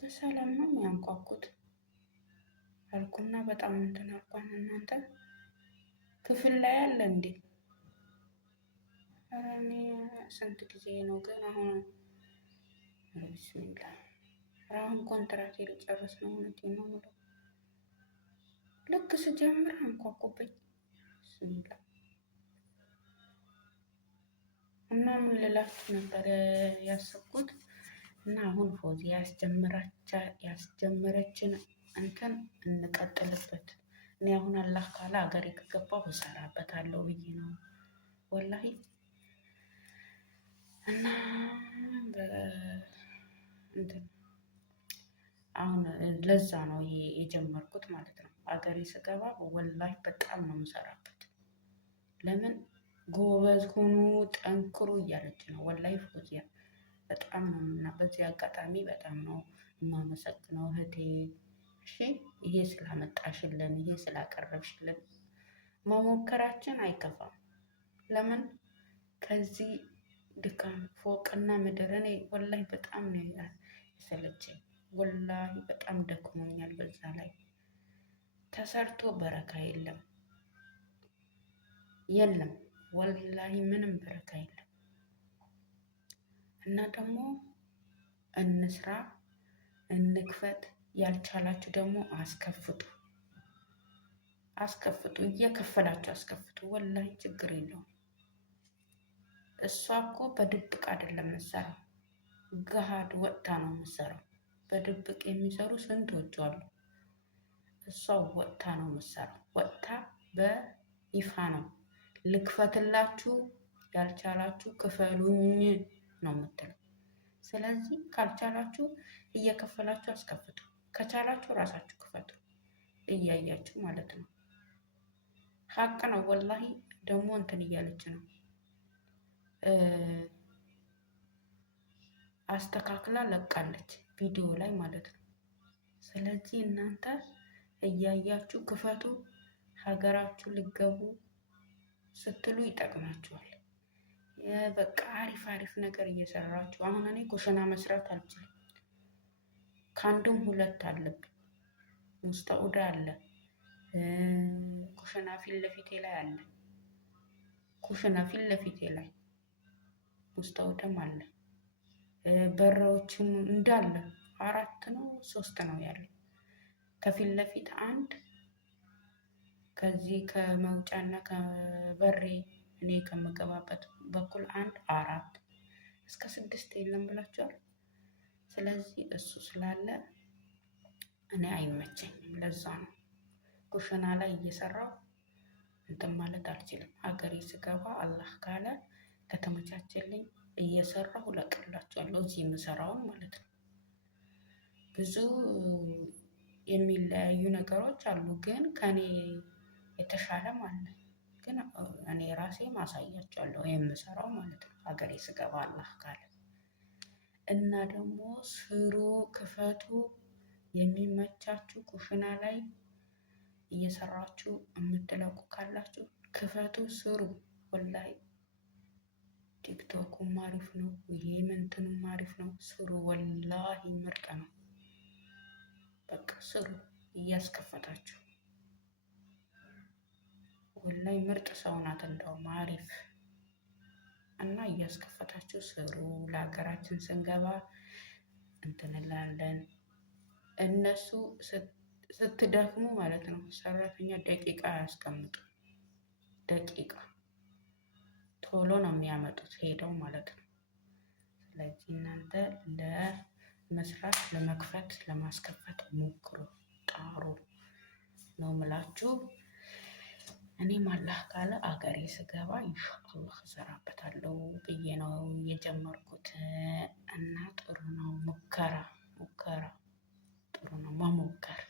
በሰላም ነው ያንኳኩት አልኩና በጣም እንትን አልኳን። እናንተ ክፍል ላይ አለ እንዴ? ኧረ እኔ ስንት ጊዜ ነው ግን አሁን ቢስሚላ አሁን ኮንትራት ልጨርስ ነው። እውነቴን ነው የምለው። ልክ ስጀምር አንኳኩብኝ። ቢስሚላ እና ምን ልላችሁ ነበር ያሰብኩት እና አሁን ፎዚ ያስጀመረችን እንትን እንቀጥልበት። እኔ አሁን አላህ ካለ ሀገሬ ከገባሁ እሰራበታለሁ ብዬ ነው ወላሂ። እና እንትን አሁን ለዛ ነው የጀመርኩት ማለት ነው። ሀገሬ ስገባ ወላሂ በጣም ነው የምሰራበት። ለምን ጎበዝ ሁኑ ጠንክሩ እያለች ነው ወላሂ ፎዚያ በጣም ነው። እና በዚህ አጋጣሚ በጣም ነው የማመሰግነው እህቴ። እሺ ይሄ ስላመጣሽልን፣ ይሄ ስላቀረብሽልን መሞከራችን አይከፋም። ለምን ከዚህ ድካም ፎቅና ምድር እኔ ወላሂ በጣም ነው የሰለቸኝ። ወላሂ በጣም ደክሞኛል። በዛ ላይ ተሰርቶ በረካ የለም ወላሂ ምንም በረካ የለም። እና ደግሞ እንስራ እንክፈት። ያልቻላችሁ ደግሞ አስከፍቱ እየከፈላችሁ አስከፍቱ። ወላሂ ችግር የለውም። እሷ እኮ በድብቅ አይደለም የምትሰራው፣ ገሃድ ወጥታ ነው የምትሰራው። በድብቅ የሚሰሩ ስንቶች አሉ። እሷ ወጥታ ነው የምትሰራው። ወጥታ በይፋ ነው ልክፈትላችሁ፣ ያልቻላችሁ ክፈሉኝ ነው የምትለው። ስለዚህ ካልቻላችሁ እየከፈላችሁ አስከፍቱ፣ ከቻላችሁ ራሳችሁ ክፈቱ እያያችሁ ማለት ነው። ሀቅ ነው ወላሂ። ደግሞ እንትን እያለች ነው አስተካክላ ለቃለች ቪዲዮ ላይ ማለት ነው። ስለዚህ እናንተ እያያችሁ ክፈቱ። ሀገራችሁ ልገቡ ስትሉ ይጠቅማችኋል። በቃ አሪፍ ነገር እየሰራችሁ። አሁን እኔ ኩሽና መስራት አልችልም። ከአንዱም ሁለት አለብኝ። ሙስጠውዳ አለ፣ ኩሽና ፊት ለፊቴ ላይ አለ። ኩሽና ፊት ለፊቴ ላይ ሙስጠውዳም አለ። በሮችም እንዳለ 4 ነው 3 ነው ያለው። ከፊት ለፊት አንድ፣ ከዚህ ከመውጫና ከበሬ እኔ ከምገባበት በኩል 1 4 እስከ 6 የለም ብላችኋል። ስለዚህ እሱ ስላለ እኔ አይመቸኝም። ለዛ ነው ኩሽና ላይ እየሰራው እንትን ማለት አልችልም። ሀገሬ ስገባ አላህ ካለ ከተመቻቸልኝ እየሰራሁ እለቅላችኋለሁ። እዚህ የምሰራውን ማለት ነው። ብዙ የሚለያዩ ነገሮች አሉ፣ ግን ከኔ የተሻለም አለ። ግን እኔ ራሴ ማሳያቸዋለሁ የምሰራው ማለት ነው። ሀገሬ ስገባ አላህ ካለ እና ደግሞ ስሩ፣ ክፈቱ። የሚመቻችሁ ኩሽና ላይ እየሰራችሁ የምትለቁ ካላችሁ ክፈቱ፣ ስሩ። ወላሂ ቲክቶኩም አሪፍ ነው፣ ይሄ ምንትኑም አሪፍ ነው። ስሩ፣ ወላሂ ምርጥ ነው። በቃ ስሩ እያስከፈታችሁ። ወላሂ ምርጥ ሰው ናት እንደውም አሪፍ እና እያስከፈታችሁ ስሩ። ለሀገራችን ስንገባ እንትን እንላለን። እነሱ ስትደክሙ ማለት ነው ሰራተኛ ደቂቃ አያስቀምጡ። ደቂቃ ቶሎ ነው የሚያመጡት ሄደው ማለት ነው። ስለዚህ እናንተ ለመስራት ለመክፈት ለማስከፈት ሞክሩ፣ ጣሩ ነው ምላችሁ። እኔም አላህ ካለ አገሬ ስገባ ኢንሻአላህ እሰራበታለሁ ብዬ ነው የጀመርኩት እና ጥሩ ነው። ሙከራ ጥሩ ነው መሞከር።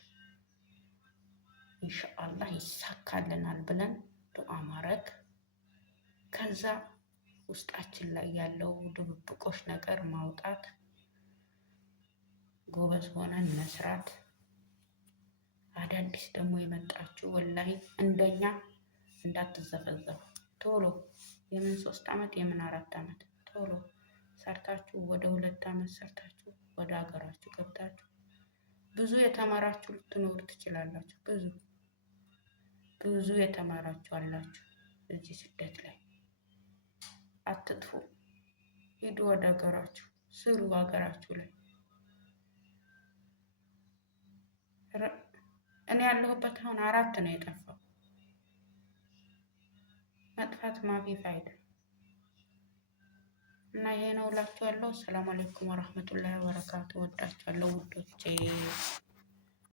ኢንሻአላህ ይሳካልናል ብለን ዱዓ ማድረግ፣ ከዛ ውስጣችን ላይ ያለው ድብብቆሽ ነገር ማውጣት፣ ጎበዝ ሆነን መስራት። አዳዲስ ደግሞ የመጣችሁ ወላሂ እንደኛ እንዳትዘፈዘፉ። ቶሎ የምን 3 ዓመት የምን 4 ዓመት ቶሎ ሰርታችሁ ወደ 2 ዓመት ሰርታችሁ ወደ ሀገራችሁ ገብታችሁ ብዙ የተማራችሁ ልትኖሩ ትችላላችሁ። ብዙ የተማራችሁ አላችሁ። እዚህ ስደት ላይ አትጥፉ። ሂዱ ወደ ሀገራችሁ፣ ስሩ ሀገራችሁ ላይ። እኔ ያለሁበት አሁን 4 ነው የጠፋው። መጥፋት ማፊ ፋይዳ እና ይሄ ነው እላችኋለሁ። ሰላም አለይኩም ወራህመቱላሂ ወበረካቱ። ወዳችኋለሁ ውዶቼ።